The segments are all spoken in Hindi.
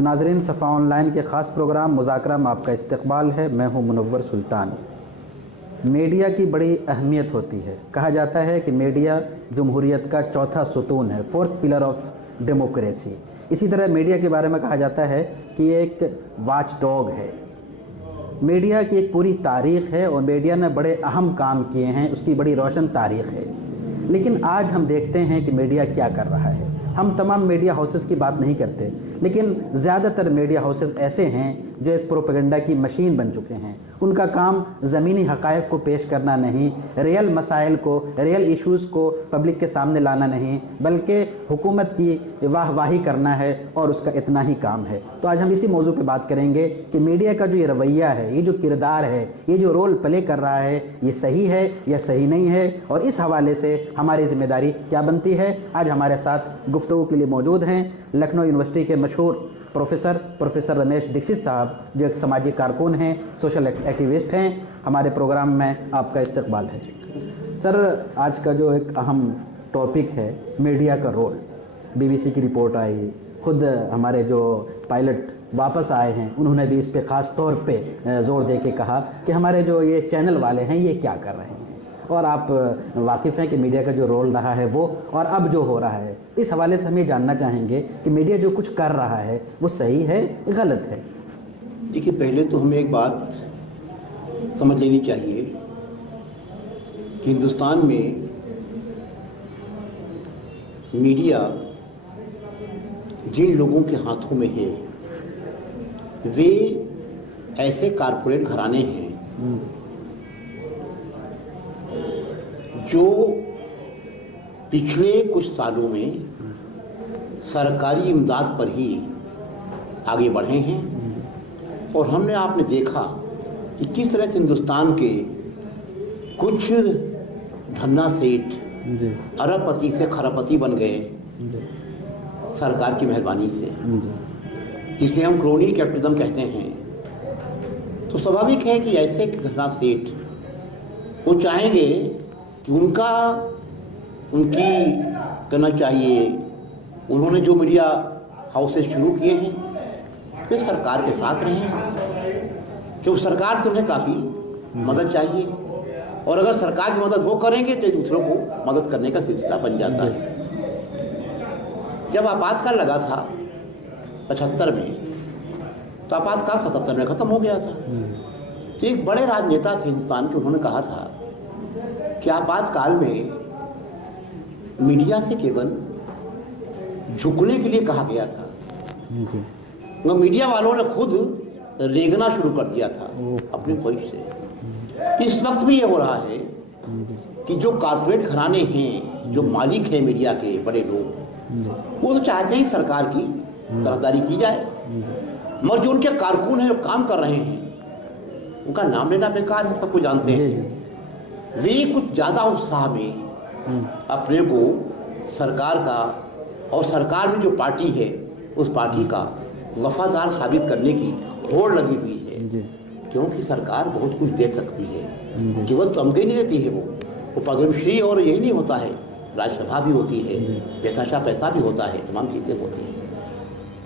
नाज़रीन, सफ़ा ऑनलाइन के ख़ास प्रोग्राम मुज़ाकरा में आपका इस्तकबाल है। मैं हूँ मुनव्वर सुल्तान। मीडिया की बड़ी अहमियत होती है। कहा जाता है कि मीडिया जमहूरियत का चौथा सुतून है, फोर्थ पिलर ऑफ डेमोक्रेसी। इसी तरह मीडिया के बारे में कहा जाता है कि ये एक वाच डॉग है। मीडिया की एक पूरी तारीख़ है और मीडिया ने बड़े अहम काम किए हैं, उसकी बड़ी रोशन तारीख़ है। लेकिन आज हम देखते हैं कि मीडिया क्या कर रहा है। हम तमाम मीडिया हाउसेस की बात नहीं करते, लेकिन ज़्यादातर मीडिया हाउसेस ऐसे हैं जो एक प्रोपेगेंडा की मशीन बन चुके हैं। उनका काम ज़मीनी हक़ाइक़ को पेश करना नहीं, रियल मसाइल को, रियल इश्यूज़ को पब्लिक के सामने लाना नहीं, बल्कि हुकूमत की वाहवाही करना है और उसका इतना ही काम है। तो आज हम इसी मौजू पे बात करेंगे कि मीडिया का जो ये रवैया है, ये जो किरदार है, ये जो रोल प्ले कर रहा है, ये सही है या सही नहीं है, और इस हवाले से हमारी ज़िम्मेदारी क्या बनती है। आज हमारे साथ गुफ्तगू के लिए मौजूद हैं लखनऊ यूनिवर्सिटी के मशहूर प्रोफेसर रमेश दीक्षित साहब, जो एक समाजी कारकुन हैं, सोशल एक्टिविस्ट हैं। हमारे प्रोग्राम में आपका इस्तकबाल है। सर, आज का जो एक अहम टॉपिक है मीडिया का रोल, बीबीसी की रिपोर्ट आई, खुद हमारे जो पायलट वापस आए हैं उन्होंने भी इस पे ख़ास तौर पे ज़ोर दे के कहा कि हमारे जो ये चैनल वाले हैं ये क्या कर रहे हैं, और आप वाकिफ़ हैं कि मीडिया का जो रोल रहा है वो और अब जो हो रहा है। इस हवाले से हम ये जानना चाहेंगे कि मीडिया जो कुछ कर रहा है वो सही है, गलत है। देखिए, पहले तो हमें एक बात समझ लेनी चाहिए कि हिंदुस्तान में मीडिया जिन लोगों के हाथों में है वे ऐसे कारपोरेट घराने हैं जो पिछले कुछ सालों में सरकारी इमदाद पर ही आगे बढ़े हैं। और आपने देखा कि किस तरह से हिंदुस्तान के कुछ धन्ना सेठ अरबपति से खरबपति बन गए सरकार की मेहरबानी से, जिसे हम क्रोनी कैपिटलिज्म कहते हैं। तो स्वाभाविक है कि ऐसे धन्ना सेठ वो चाहेंगे कि उनकी करना चाहिए, उन्होंने जो मीडिया हाउसेस शुरू किए हैं वे सरकार के साथ रहें, क्योंकि सरकार से उन्हें काफ़ी मदद चाहिए, और अगर सरकार की मदद वो करेंगे तो दूसरों को मदद करने का सिलसिला बन जाता है। जब आपातकाल लगा था 75 में, तो आपातकाल 77 में ख़त्म हो गया था। तो एक बड़े राजनेता थे हिंदुस्तान के, उन्होंने कहा था कि आपातकाल में मीडिया से केवल झुकने के लिए कहा गया था। वो मीडिया वालों ने खुद रेंगना शुरू कर दिया था अपनी पॉइंट से। इस वक्त भी ये हो रहा है कि जो कारपोरेट घराने हैं, जो मालिक हैं मीडिया के बड़े लोग, वो तो चाहते हैं कि सरकार की तरफदारी की जाए, मगर जो उनके कारकुन हैं, जो काम कर रहे हैं, उनका नाम लेना बेकार है, सबको जानते हैं। वे कुछ ज़्यादा उत्साह में अपने को सरकार का और सरकार में जो पार्टी है उस पार्टी का वफादार साबित करने की होड़ लगी हुई है, क्योंकि सरकार बहुत कुछ दे सकती है। केवल तमगे नहीं देती है, वो पद्मश्री और यही नहीं होता है, राज्यसभा भी होती है, बेतहाशा पैसा भी होता है, तमाम चीज़ें होती हैं।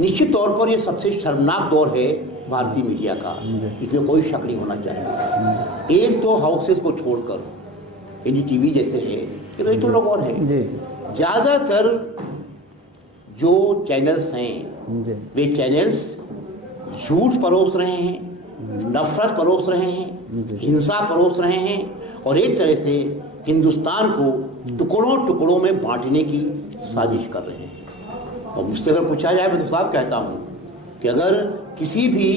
निश्चित तौर पर ये सबसे शर्मनाक दौर है भारतीय मीडिया का, इसमें कोई शक नहीं होना चाहिए। एक तो हाउसेस को छोड़कर NDTV जैसे है, ये तो लोग और हैं, ज़्यादातर जो चैनल्स हैं वे चैनल्स झूठ परोस रहे हैं, नफरत परोस रहे हैं, हिंसा परोस रहे हैं, और एक तरह से हिंदुस्तान को टुकड़ों टुकड़ों में बांटने की साजिश कर रहे हैं। और मुझसे अगर पूछा जाए, मैं तो साफ कहता हूँ कि अगर किसी भी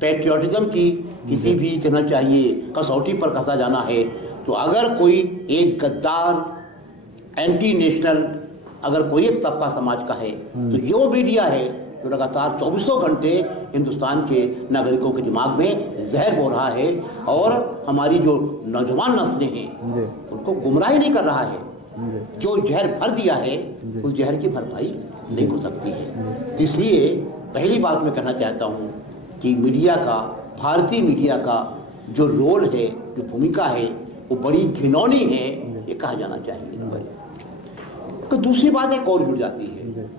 पैट्रियटिज्म की किसी भी कहना चाहिए कसौटी पर कसा जाना है, तो अगर कोई एक गद्दार एंटी नेशनल अगर कोई एक तबका समाज का है तो ये मीडिया है जो लगातार 24 घंटे हिंदुस्तान के नागरिकों के दिमाग में जहर बो रहा है, और हमारी जो नौजवान नस्लें हैं उनको गुमराह नहीं कर रहा है। जो जहर भर दिया है उस जहर की भरपाई नहीं हो सकती है। इसलिए पहली बात मैं कहना चाहता हूँ कि मीडिया का, भारतीय मीडिया का जो रोल है, जो भूमिका है, वो बड़ी घिनौनी है, ये कहा जाना चाहिए। तो दूसरी बात एक और जुड़ जाती है,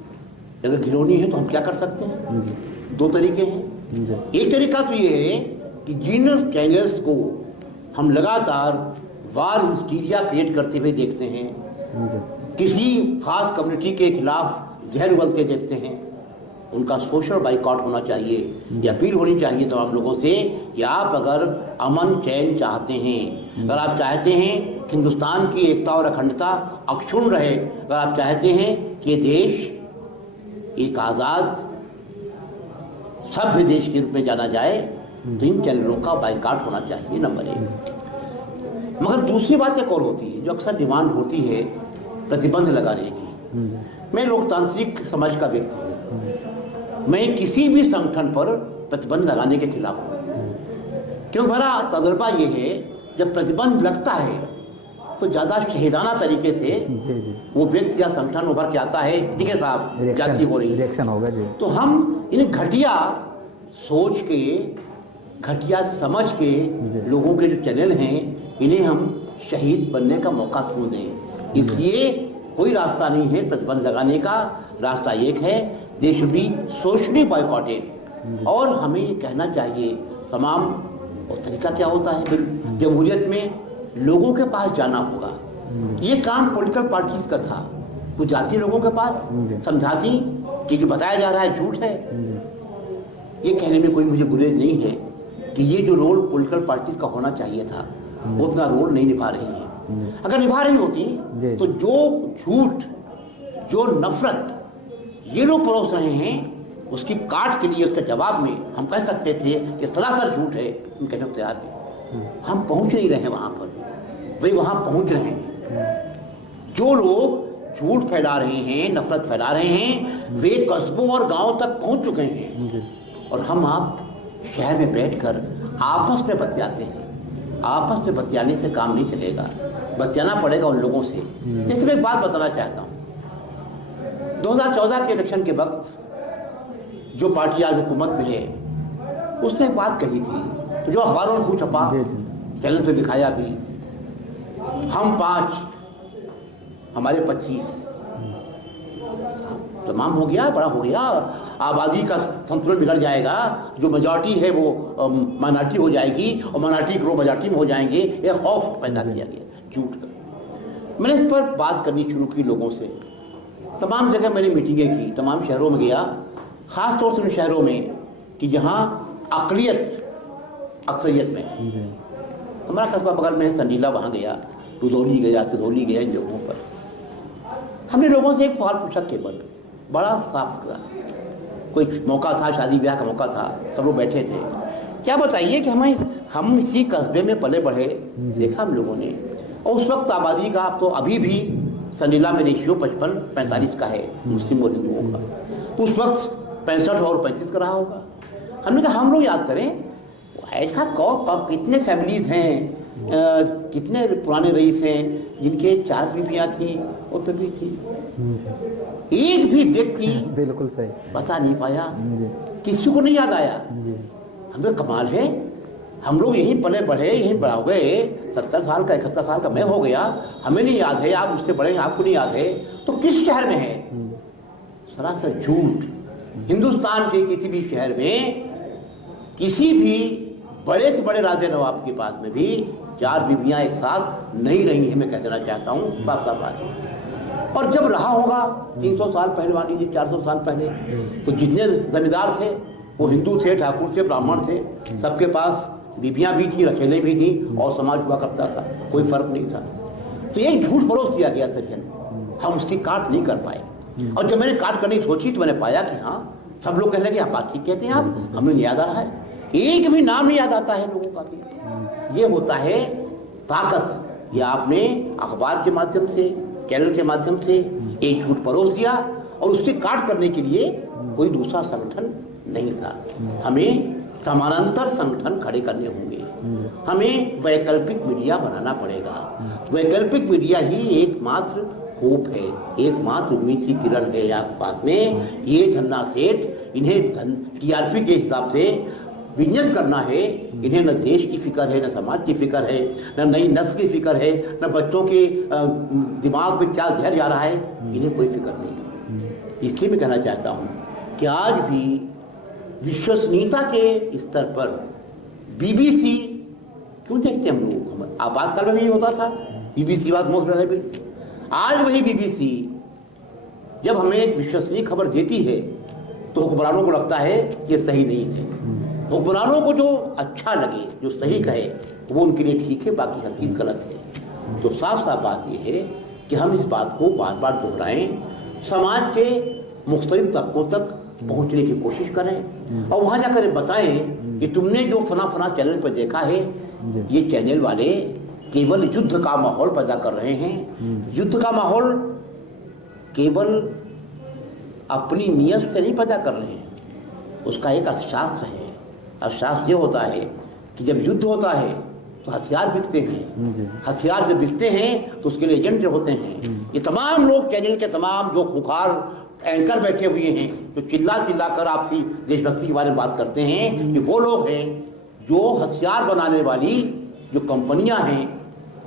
अगर घिनौनी है तो हम क्या कर सकते हैं? दो तरीके हैं। एक तरीका तो ये है कि जिन चैनल्स को हम लगातार वार हिस्टीरिया क्रिएट करते हुए देखते हैं, किसी खास कम्युनिटी के खिलाफ जहर उगलते देखते हैं, उनका सोशल बाइकआउट होना चाहिए। ये अपील होनी चाहिए तमाम लोगों से कि आप अगर अमन चैन चाहते हैं, अगर आप चाहते हैं कि हिंदुस्तान की एकता और अखंडता अक्षुण्ण रहे, अगर आप चाहते हैं कि ये देश एक आज़ाद सभ्य देश के रूप में जाना जाए, तो इन चैनलों का बाइकआउट होना चाहिए, नंबर 1। मगर दूसरी बात एक और होती है जो अक्सर डिमांड होती है प्रतिबंध लगाने की। मैं लोकतांत्रिक समाज का व्यक्ति हूँ, मैं किसी भी संगठन पर प्रतिबंध लगाने के खिलाफ हूँ। क्यों? मेरा तजुर्बा ये है, जब प्रतिबंध लगता है तो ज़्यादा शहीदाना तरीके से वो व्यक्ति या संगठन उभर के आता है, देखिए साहब जाति हो रही है, रिएक्शन होगा जी। तो हम इन घटिया सोच के, घटिया समझ के लोगों के जो चैनल हैं, इन्हें हम शहीद बनने का मौका क्यों दें? इसलिए कोई रास्ता नहीं है प्रतिबंध लगाने का, रास्ता एक है, they should be socially boycotted. और हमें ये कहना चाहिए तमाम, और तरीका क्या होता है, जमहूरियत में लोगों के पास जाना होगा। ये काम पॉलिटिकल पार्टीज का था, वो जाती लोगों के पास समझाती कि जो बताया जा रहा है झूठ है। ये कहने में कोई मुझे गुरेज नहीं है कि ये जो रोल पॉलिटिकल पार्टीज का होना चाहिए था वो उतना रोल नहीं निभा रही है। अगर निभा रही होती तो जो झूठ, जो नफरत ये लोग परोस रहे हैं, उसकी काट के लिए, उसके जवाब में हम कह सकते थे कि सरासर झूठ है, हम कहने को तैयार हैं। हम पहुंच नहीं रहे हैं वहां पर, वे वहां पहुंच रहे हैं। जो लोग झूठ फैला रहे हैं, नफरत फैला रहे हैं, वे कस्बों और गांव तक पहुंच चुके हैं। और हम आप शहर में बैठकर आपस में बतियाते हैं। आपस में बतियाने से काम नहीं चलेगा, बतियाना पड़ेगा उन लोगों से। जैसे मैं एक बात बताना चाहता हूँ, 2014 के इलेक्शन के वक्त जो पार्टी आज हुकूमत में है, उसने एक बात कही थी, तो जो अखबारों में खूब छपा, चैनल से दिखाया भी, हम 5 हमारे 25, तमाम हो गया, बड़ा हो गया, आबादी का संतुलन बिगड़ जाएगा, जो मेजॉरिटी है वो माइनॉरिटी हो जाएगी और माइनॉरिटी ग्रो मेजॉरिटी में हो जाएंगे। एक खौफ पैदा किया गया झूठ का। मैंने इस पर बात करनी शुरू की लोगों से, तमाम जगह मैंने मीटिंगें की, तमाम शहरों में गया, ख़ास तौर से उन शहरों में कि जहाँ अक़लियत अक्सरियत में है। हमारा कस्बा बगल में है संडीला, वहाँ गया, रुदौली गया, सिधौली गया, इन जगहों पर हमने लोगों से एक सवाल पूछा केवल, बड़ा साफ था, कोई मौका था, शादी ब्याह का मौका था, सब लोग बैठे थे। क्या बताइए कि हम इसी कस्बे में पले बढ़े, देखा हम लोगों ने, और उस वक्त आबादी का, आप तो अभी भी संडीला में रेशियो 55-45 का है मुस्लिम और हिंदुओं का, उस वक्त 65 और 35 का रहा होगा। हमने कहा हम लोग याद करें, ऐसा कब कितने फैमिलीज हैं, कितने पुराने रईस हैं जिनके 4 बीवियाँ थी और बीवी थी, एक भी व्यक्ति बिल्कुल सही बता नहीं पाया, किसी को नहीं याद आया। हमें कमाल है, हम लोग यहीं पले बढ़े, यहीं बड़ा हो गए, 70 साल का 71 साल का मैं हो गया, हमें नहीं याद है, आप उससे बड़े हैं, आपको नहीं याद है, तो किस शहर में है? सरासर झूठ। हिंदुस्तान के किसी भी शहर में, किसी भी बड़े से बड़े राजे नवाब के पास में भी 4 बीवियाँ एक साथ नहीं रही हैं, मैं कह देना चाहता हूँ, साफ साफ बात है। और जब रहा होगा 300 साल पहले, मान लीजिए 400 साल पहले, तो जितने जमींदार थे वो हिंदू थे, ठाकुर थे, ब्राह्मण थे, सबके पास बीबियाँ भी थी, रखेलें भी थी, और समाज हुआ करता था, कोई फर्क नहीं था। तो एक झूठ परोस दिया गया सरियन, हम उसकी काट नहीं कर पाए। और जब मैंने काट करनी सोची तो मैंने पाया कि हाँ, सब लोग कहने लगे आप बात ठीक कहते हैं, आप, हमें नहीं याद आ रहा है, एक भी नाम नहीं याद आता है लोगों का भी। ये होता है ताकत, ये आपने अखबार के माध्यम से, चैनल के माध्यम से एक झूठ परोस दिया, और उसकी काट करने के लिए कोई दूसरा संगठन नहीं था। हमें समानांतर संगठन खड़े करने होंगे, हमें वैकल्पिक मीडिया बनाना पड़ेगा। वैकल्पिक मीडिया ही एकमात्र होप है, एकमात्र उम्मीद की किरण है आपके पास में। ये धन्ना सेठ, इन्हें टीआरपी के हिसाब से बिजनेस करना है, इन्हें न देश की फिक्र है, न समाज की फिक्र है, न नई नस्ल की फिक्र है, न बच्चों के दिमाग में क्या जहर जा रहा है, इन्हें कोई फिक्र नहीं है। इसलिए मैं कहना चाहता हूँ कि आज भी विश्वसनीयता के स्तर पर बीबीसी क्यों देखते हम लोग? आपातकाल में भी होता था, बीबीसी वाज मोस्ट रिलायबल। आज वही बीबीसी जब हमें एक विश्वसनीय खबर देती है तो हुक्मरानों को लगता है कि ये सही नहीं है। हुक्मरानों को जो अच्छा लगे, जो सही कहे, वो उनके लिए ठीक है, बाकी हर चीज़ गलत है। तो साफ साफ बात यह है कि हम इस बात को बार बार दोहराएं, समाज के मुख्तलिफ तबकों तक पहुंचने की कोशिश करें और वहाँ जाकर बताएं कि तुमने जो फना चैनल पर देखा है, ये चैनल वाले केवल युद्ध का माहौल पैदा कर रहे हैं। युद्ध का माहौल केवल अपनी नियत से नहीं पैदा कर रहे हैं, उसका एक अर्थशास्त्र है। अर्थशास्त्र ये होता है कि जब युद्ध होता है तो हथियार बिकते हैं, हथियार जब बिकते हैं तो उसके लिए एजेंट जो होते हैं। ये तमाम लोग चैनल के तमाम जो खुंखार एंकर बैठे हुए हैं, जो चिल्ला कर आपसी देशभक्ति के बारे में बात करते हैं, ये वो लोग हैं जो हथियार बनाने वाली जो कंपनियां हैं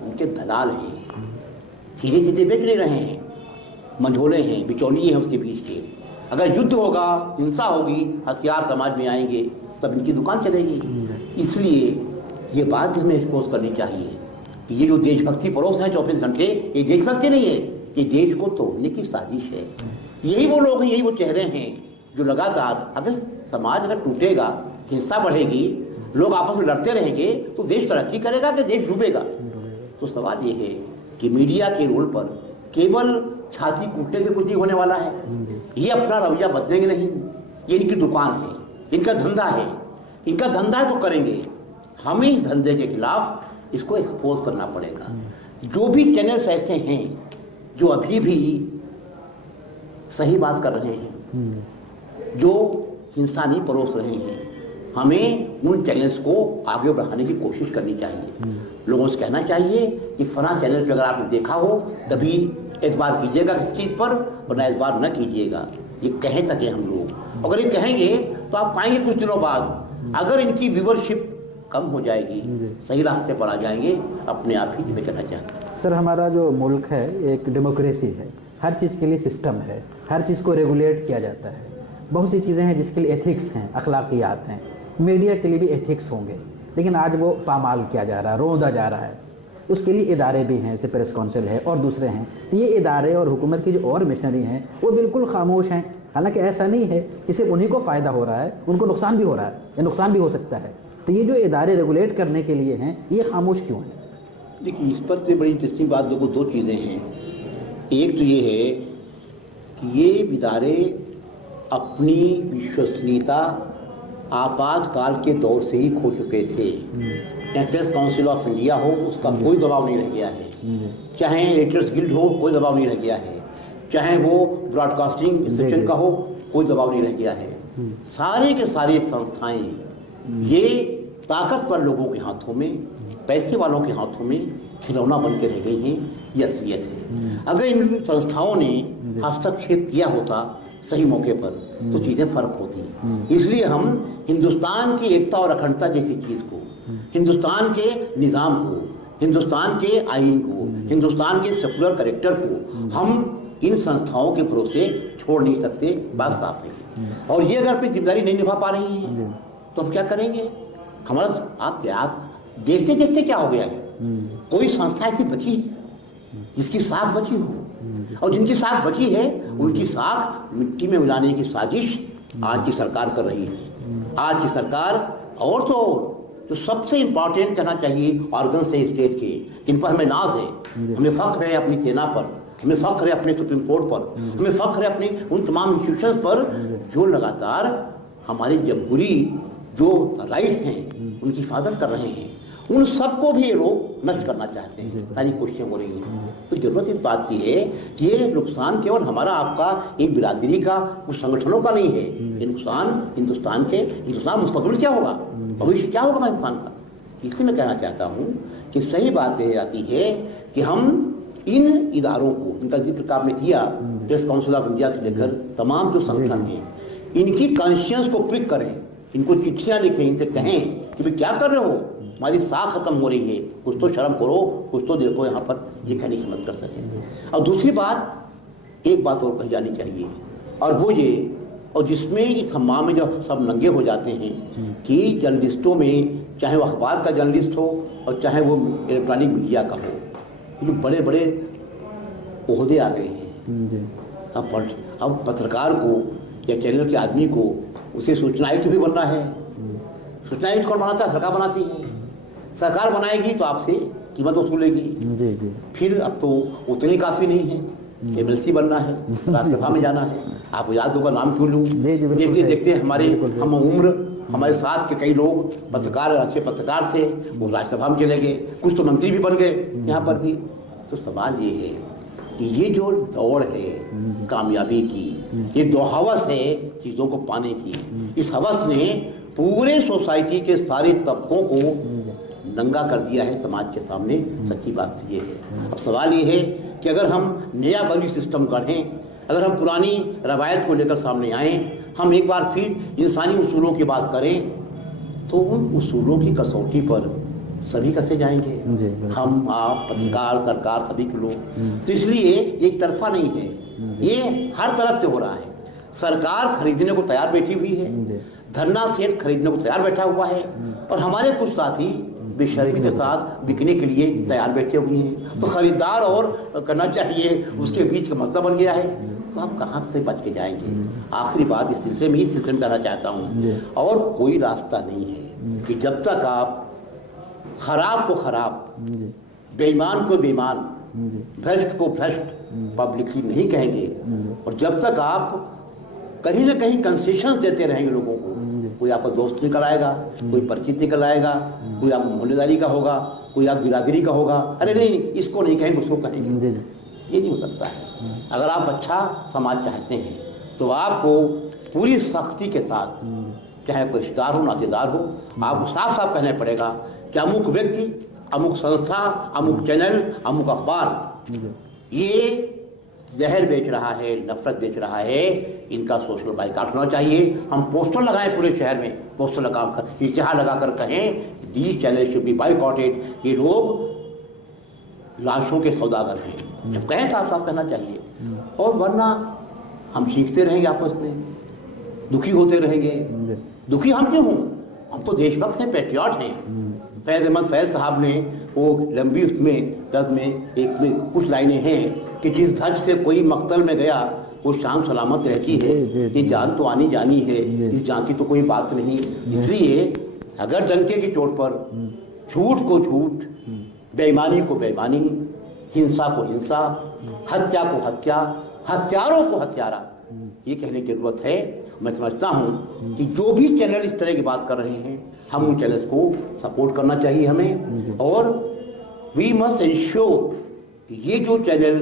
उनके दलाल हैं। धीरे धीरे बेच नहीं रहे हैं, मंझोले हैं, बिचौलिए हैं उसके बीच के। अगर युद्ध होगा, हिंसा होगी, हथियार समाज में आएंगे, तब इनकी दुकान चलेगी। इसलिए ये बात भी हमें एक्सपोज करनी चाहिए कि ये जो देशभक्ति परोस है 24 घंटे, ये देशभक्ति नहीं है, ये देश को तोड़ने की साजिश है। यही वो लोग हैं, यही वो चेहरे हैं जो लगातार, अगर समाज अगर टूटेगा, हिंसा बढ़ेगी, लोग आपस में लड़ते रहेंगे, तो देश तरक्की करेगा कि देश डूबेगा? तो सवाल ये है कि मीडिया के रोल पर केवल छाती कूटने से कुछ नहीं होने वाला है। ये अपना रवैया बदलेंगे नहीं, ये इनकी दुकान है, इनका धंधा है, इनका धंधा तो करेंगे। हमें इस धंधे के खिलाफ इसको एक्सपोज करना पड़ेगा। जो भी चैनल्स ऐसे हैं जो अभी भी सही बात कर रहे हैं, जो हिंसा नहीं परोस रहे हैं, हमें उन चैनल्स को आगे बढ़ाने की कोशिश करनी चाहिए। लोगों से कहना चाहिए कि फला चैनल पे अगर आपने देखा हो तभी एतबार कीजिएगा किस चीज़ पर, वरना एतबार न कीजिएगा। ये कह सके हम लोग, अगर ये कहेंगे तो आप पाएंगे कुछ दिनों बाद अगर इनकी व्यूवरशिप कम हो जाएगी, सही रास्ते पर आ जाएंगे, अपने आप ही मैं कहना चाहता हूँ। सर, हमारा जो मुल्क है एक डेमोक्रेसी है, हर चीज़ के लिए सिस्टम है, हर चीज़ को रेगुलेट किया जाता है। बहुत सी चीज़ें हैं जिसके लिए एथिक्स हैं, अखलाकियात हैं। मीडिया के लिए भी एथिक्स होंगे, लेकिन आज वो पामाल किया जा रहा है, रोंदा जा रहा है। उसके लिए इदारे भी हैं, जैसे प्रेस काउंसिल है और दूसरे हैं। ये इदारे और हुकूमत की जो और मिशनरी हैं वो बिल्कुल खामोश हैं। हालांकि ऐसा नहीं है कि सिर्फ उन्हीं को फ़ायदा हो रहा है, उनको नुकसान भी हो रहा है या नुकसान भी हो सकता है। तो ये जो इदारे रेगुलेट करने के लिए हैं, ये खामोश क्यों हैं? देखिए, इस पर तो बड़ी इंटरेस्टिंग बात, देखो दो चीज़ें हैं। एक तो ये है कि ये इदारे अपनी विश्वसनीयता आपातकाल के दौर से ही खो चुके थे। चाहे प्रेस काउंसिल ऑफ इंडिया हो, उसका कोई दबाव नहीं रह गया है, चाहे एडिटर्स गिल्ड हो, कोई दबाव नहीं रह गया है, चाहे वो ब्रॉडकास्टिंग एसोसिएशन का हो, कोई दबाव नहीं रह गया है। सारे के सारे संस्थाएं ये ताकतवर लोगों के हाथों में, पैसे वालों के हाथों में खिलौना बन के रह गई हैं। ये असलियत है। अगर इन संस्थाओं ने हस्तक्षेप किया होता सही मौके पर तो चीज़ें फर्क होती। इसलिए हम हिंदुस्तान की एकता और अखंडता जैसी चीज़ को, हिंदुस्तान के निज़ाम को, हिंदुस्तान के आईन को, हिंदुस्तान के सेकुलर कैरेक्टर को हम इन संस्थाओं के भरोसे छोड़ नहीं सकते। बात साफ है। और ये अगर अपनी जिम्मेदारी नहीं निभा पा रही हैं तो हम क्या करेंगे? हमारा आप देखते देखते क्या हो गया है, कोई संस्था ऐसी बची है जिसकी साख बची हो, और जिनकी साख बची है उनकी साख मिट्टी में मिलाने की साजिश आज की सरकार कर रही है। आज की सरकार और तो और जो सबसे इम्पोर्टेंट कहना चाहिए ऑर्गन से स्टेट के, जिन पर हमें नाज है, हमें फख्र है अपनी सेना पर, हमें फख्र है अपने सुप्रीम कोर्ट पर, हमें फख्र है अपनी उन तमाम इंस्टीट्यूशंस पर जो लगातार हमारी जमहूरी जो राइट्स हैं उनकी हिफाजत कर रहे हैं, उन सबको भी ये लोग नष्ट करना चाहते हैं। सारी कोशिशें हो रही हैं। तो जरूरत इस बात की है कि ये नुकसान केवल हमारा आपका एक बिरादरी का, कुछ संगठनों का नहीं है। ये नुकसान हिंदुस्तान मुस्तकबिल क्या होगा, भविष्य क्या होगा हिंदुस्तान का। इसलिए मैं कहना चाहता हूँ कि सही बात यह आती है कि हम इन इदारों को, इनका जिक्र आपने किया, प्रेस काउंसिल ऑफ इंडिया से लेकर तमाम जो संगठन हैं, इनकी कॉन्शियस को प्रिक करें, इनको चिट्ठियाँ लिखें, इनसे कहें कि भाई क्या कर रहे हो, हमारी साख खत्म हो रही है, कुछ तो शर्म करो, कुछ तो देखो यहाँ पर, ये कहने की मत कर सकें। और दूसरी बात, एक बात और कही जानी चाहिए, और वो ये, और जिसमें इस हमाम में जो सब नंगे हो जाते हैं कि जर्नलिस्टों में, चाहे वो अखबार का जर्नलिस्ट हो और चाहे वो इलेक्ट्रॉनिक मीडिया का हो, जो बड़े बड़े ओहदे आ गए हैं। अब पत्रकार को या चैनल के आदमी को उसे सूचना आयुक्त भी बनना है। सूचना आयुक्त कौन बनाता है? सरकार बनाती है। सरकार बनाएगी तो आपसे कीमत वसूलेगी। फिर अब तो उतनी काफ़ी नहीं है, MLC बनना है, राज्यसभा में जाना है। आपको याद होगा, नाम क्यों लूँ, देखते देखते हमारे हम उम्र हमारे साथ के कई लोग पत्रकार, अच्छे पत्रकार थे, वो राज्यसभा में चले गए, कुछ तो मंत्री भी बन गए यहाँ पर भी। तो सवाल ये है कि ये जो दौड़ है कामयाबी की, ये दो हवस है चीज़ों को पाने की, इस हवस ने पूरे सोसाइटी के सारे तबकों को नंगा कर दिया है समाज के सामने। सच्ची बात ये है। अब सवाल ये है कि अगर हम नया वैल्यू सिस्टम गढ़ें, अगर हम पुरानी रवायत को लेकर सामने आएँ, हम एक बार फिर इंसानी उसूलों की बात करें, तो उन उसूलों की कसौटी पर सभी कसे जाएंगे। हम, आप, पत्रकार, सरकार, सभी के लोग। तो इसलिए एक तरफा नहीं है, ये हर तरफ से हो रहा है। सरकार खरीदने को तैयार बैठी हुई है, धरना सेठ खरीदने को तैयार बैठा हुआ है, और हमारे कुछ साथी बेशर्मी के साथ बिकने के लिए तैयार बैठे हुए हैं। तो खरीदार और करना चाहिए, उसके बीच का मसला बन गया है। तो आप कहाँ से बच के जाएंगे? आखिरी बात इस सिलसिले में कहना चाहता हूँ, और कोई रास्ता नहीं है कि जब तक आप खराब को खराब, बेईमान को बेईमान, भ्रष्ट को भ्रष्ट पब्लिकली नहीं कहेंगे, और जब तक आप कहीं ना कहीं कंसेशंस देते रहेंगे लोगों को, कोई आपका दोस्त निकल आएगा, कोई परिचित निकल आएगा, कोई आप मोहल्लेदारी का होगा, कोई आप बिरादरी का होगा, अरे नहीं इसको नहीं कहेंगे उसको कहेंगे, ये नहीं हो सकता है। अगर आप अच्छा समाज चाहते हैं तो आपको पूरी सख्ती के साथ, चाहे कोई रिश्तेदार हो, नातेदार हो, आपको साफ साफ कहना पड़ेगा कि अमुक व्यक्ति, अमुक संस्था, अमुक चैनल, अमुक अखबार ये जहर बेच रहा है, नफरत बेच रहा है, इनका सोशल बाइकाट होना चाहिए। हम पोस्टर लगाएं पूरे शहर में, पोस्टर लगाकर, इश्तिहार लगाकर कहें these channel should be boycotted, ये लोग लाशों के सौदागर हैं। जब कहें साफ साफ कहना चाहिए, और वरना हम सीखते रहेंगे, आपस में दुखी होते रहेंगे। दुखी हम क्यों हों? हम तो देशभक्त हैं, पैट्रियट हैं। फैज़ अहमद फैज़ साहब ने वो लंबी उसमें गज़ल में एक में कुछ लाइनें हैं कि जिस धज से कोई मक्तल में गया वो शाम सलामत रहती है, ये जान तो आनी जानी है, इस जान की तो कोई बात नहीं। इसलिए अगर डंके की चोट पर झूठ को झूठ, बेईमानी को बेईमानी, हिंसा को हिंसा, हत्या को हत्या, हत्यारों को हत्यारा, ये कहने की जरूरत है। मैं समझता हूँ कि जो भी चैनल इस तरह की बात कर रहे हैं, हम उन चैनल्स को सपोर्ट करना चाहिए हमें, और वी मस्ट इंश्योर कि ये जो चैनल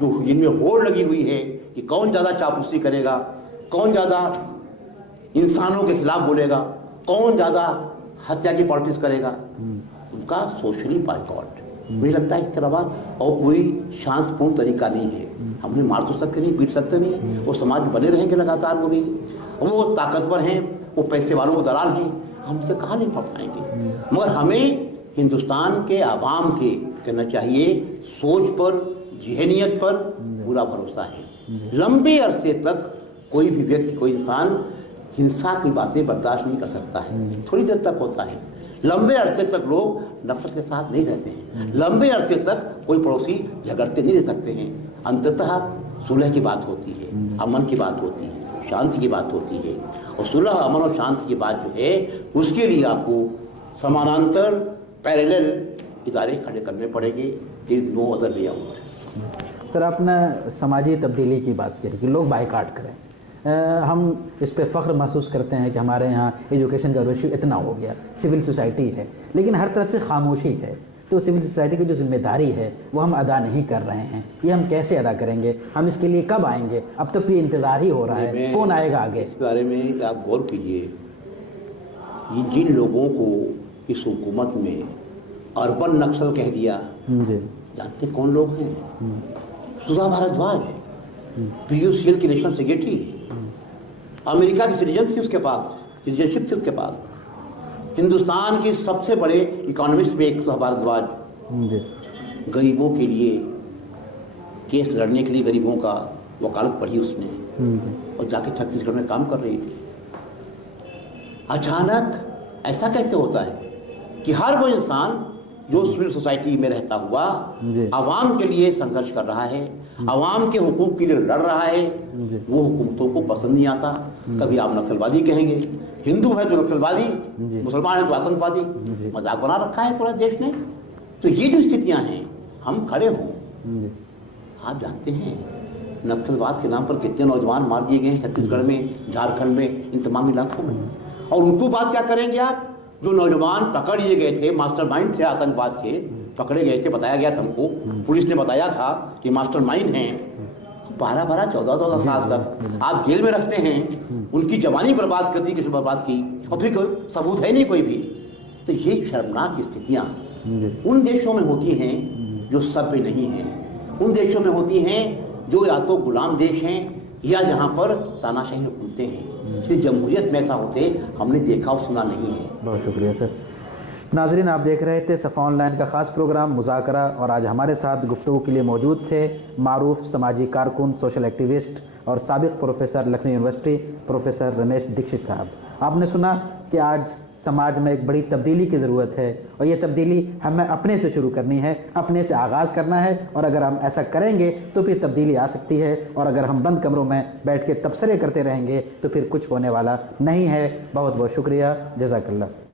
जो जिनमें होड़ लगी हुई है कि कौन ज़्यादा चापलूसी करेगा, कौन ज़्यादा इंसानों के खिलाफ बोलेगा, कौन ज़्यादा हत्या की पॉलिटिक्स करेगा, उनका सोशली बाइकॉट, मुझे लगता है इसके अलावा और कोई शांतिपूर्ण तरीका नहीं है। हम उन्हें मार तो सकते नहीं, पीट सकते नहीं, वो समाज बने रहेंगे लगातार, वो भी वो ताकतवर हैं, वो पैसे वालों को दलाल हैं, हमसे कहाँ नहीं पढ़ पाएंगे। मगर हमें हिंदुस्तान के आवाम के कहना चाहिए सोच पर, जहनियत पर पूरा भरोसा है। लंबे अरसे तक कोई भी व्यक्ति, कोई इंसान हिंसा की बातें बर्दाश्त नहीं कर सकता है। थोड़ी देर तक होता है, लंबे अरसे तक लोग नफरत के साथ नहीं रहते हैं, लंबे अरसे तक कोई पड़ोसी झगड़ते नहीं रह सकते हैं। अंततः सुलह की बात होती है, अमन की बात होती है, शांति की बात होती है, और सुलह, अमन और शांति की बात जो है उसके लिए आपको समानांतर पैरेलल इदारे खड़े करने पड़ेंगे। There is no other way out. Sir, आपने समाजी तब्दीली की बात करी कि लोग बाइकाट करें। हम इस पे फ़ख्र महसूस करते हैं कि हमारे यहाँ एजुकेशन का रेशियो इतना हो गया, सिविल सोसाइटी है, लेकिन हर तरफ से खामोशी है। तो सिविल सोसाइटी की जो जिम्मेदारी है वो हम अदा नहीं कर रहे हैं। ये हम कैसे अदा करेंगे? हम इसके लिए कब आएंगे? अब तक तो ये इंतज़ार ही हो रहा है, कौन आएगा आगे? इस बारे में आप गौर कीजिए, जिन लोगों को इस हुकूमत में अर्बन नक्सल कह दिया, जानते कौन लोग हैं? सुधा भारद्वाज, PUCL की नेशनल सेक्रेटरी, अमेरिका की सिटीजन थी उसके पास, सिटीजनशिप थी उसके पास। हिंदुस्तान के सबसे बड़े इकोनॉमिस्ट में एक सुधा भारद्वाज, गरीबों के लिए केस लड़ने के लिए, गरीबों का वकालत पढ़ी उसने और जाके छत्तीसगढ़ में काम कर रही थी। अचानक ऐसा कैसे होता है कि हर वो इंसान जो सिविल सोसाइटी में रहता हुआ आवाम के लिए संघर्ष कर रहा है, आवाम के हुकूक के लिए लड़ रहा है, वो हुकूमतों को पसंद नहीं आता। कभी आप नक्सलवादी कहेंगे, हिंदू है तो नक्सलवादी, मुसलमान है तो आतंकवादी, मजाक बना रखा है पूरा देश ने। तो ये जो स्थितियां हैं, हम खड़े हों। आप जानते हैं नक्सलवाद के नाम पर कितने नौजवान मार दिए गए हैं छत्तीसगढ़ में, झारखंड में, इन तमाम इलाकों में। और उनको बात क्या करेंगे आप, जो नौजवान पकड़ लिए गए थे, मास्टरमाइंड थे आतंकवाद के, पकड़े गए थे, बताया गया था हमको, पुलिस ने बताया था कि मास्टरमाइंड हैं, 12-12, 14-14 साल तक आप जेल में रखते हैं, उनकी जवानी बर्बाद कर दी, किसी बर्बाद की, और फिर कोई सबूत है नहीं कोई भी। तो ये शर्मनाक स्थितियाँ उन देशों में होती हैं जो सभ्य नहीं हैं, उन देशों में होती हैं जो या तो गुलाम देश हैं या जहाँ पर तानाशाही हुकूमतें हैं। इस जमहूरियत में ऐसा होते हमने देखा और सुना नहीं है। बहुत शुक्रिया सर। नाजरीन, आप देख रहे थे सफ़ा ऑनलाइन का ख़ास प्रोग्राम मुज़ाकरा, और आज हमारे साथ गुफ्तगू के लिए मौजूद थे मारूफ समाजी कारकुन, सोशल एक्टिविस्ट और साबिक़ professor Lucknow university professor Ramesh Dixit साहब। आपने सुना कि आज समाज में एक बड़ी तब्दीली की ज़रूरत है, और ये तब्दीली हमें अपने से शुरू करनी है, अपने से आगाज़ करना है, और अगर हम ऐसा करेंगे तो फिर तब्दीली आ सकती है। और अगर हम बंद कमरों में बैठ के तबसरे करते रहेंगे तो फिर कुछ होने वाला नहीं है। बहुत बहुत शुक्रिया, जज़ाकल्लाह।